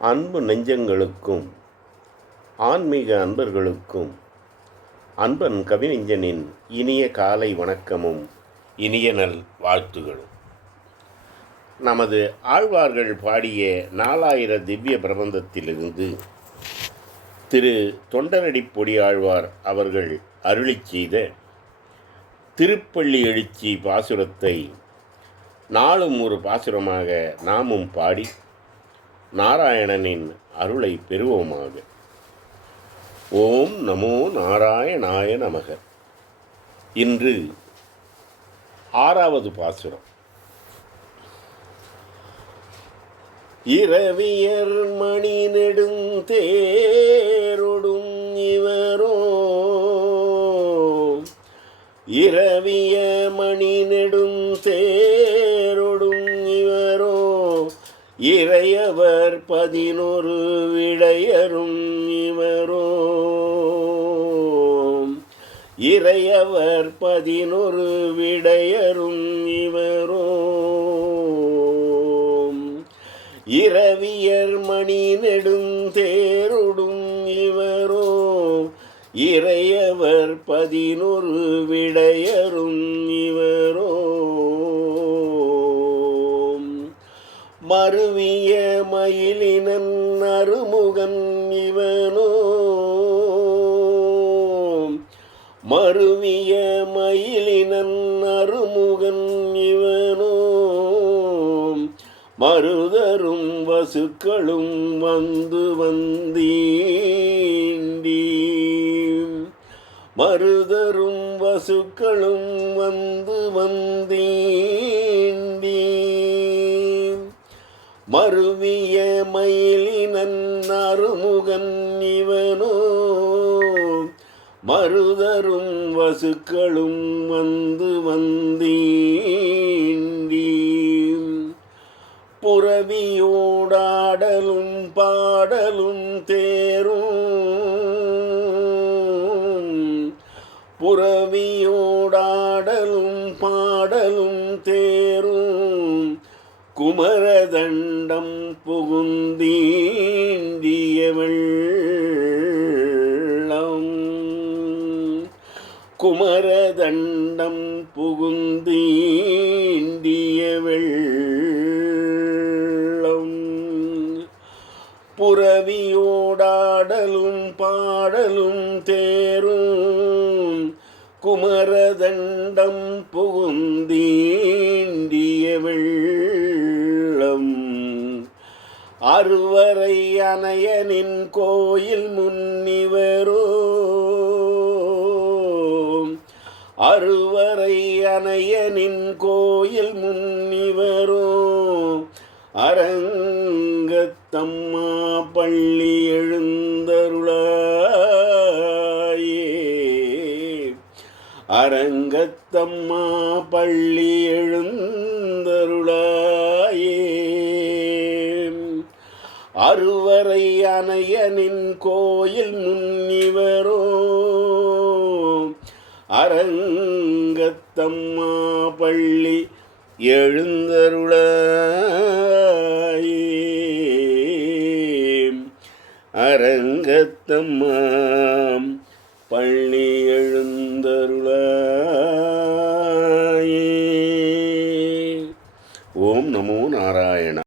அன்பு நெஞ்சங்களுக்கும் ஆன்மீக அன்பர்களுக்கும் அன்பன் கவிநெஞ்சனின் இனிய காலை வணக்கமும் இனிய நல் வாழ்த்துகளும். நமது ஆழ்வார்கள் பாடிய நாலாயிர திவ்ய பிரபந்தத்திலிருந்து திரு தொண்டரடிப்பொடி ஆழ்வார் அவர்கள் அருளிச் செய்த திருப்பள்ளி எழுச்சி பாசுரத்தை நாளும் ஒரு பாசுரமாக நாமும் பாடி நாராயணனின் அருளை பெறுவோமாக. ஓம் நமோ நாராயணாய நமக. இன்று ஆறாவது பாசுரம். இரவியர் மணி நெடுந்தேரொடும் இவரோ. இரவிய மணி நெடு இறையவர் பதினொரு விடையரும் இவரோ. இறையவர் பதினொரு விடையரும் இவரோ. இரவியர் மணி நெடுந்தேருடும் இவரோ. இறையவர் பதினொரு விடையரும் இவரோ. மருவிய மயிலினன் அருமுகன் இவனோ. மருவிய மயிலினன் அருமுகன் இவனோ. மருதரும் வசுக்களும் வந்து வந்தீண்டி. மருதரும் வசுக்களும் வந்து வந்தீண்டி. மருவிய மயிலினன் அருமுகன் இவனோ. மருதரும் வசுக்களும் வந்து வந்தீண்டி புறவியோடாடலும் பாடலும் தேரும். புறவியோடாடலும் பாடலும் தேரும். குமரதண்டம் புகுந்தீண்டிய வெள்ளம் குமரதண்டம் புகுந்தீண்டிய வெள்ளம் புறவியோடாடலும் பாடலும் தேரும். குமரதண்டம் புகு அறுவரை அணையனின் கோயில் முன்னிவரோ. அறுவரை அணையனின் கோயில் முன்னிவரோ. அரங்கத்தம்மா பள்ளி எழுந்தருளாயே. அரங்கத்தம்மா பள்ளி எழுந்தருளாயே. அறுவரை அணையனின் கோயில் முன்னிவரோ. அரங்கத்தம்மா பள்ளி எழுந்தருளாயே. அரங்கத்தம்மா பள்ளி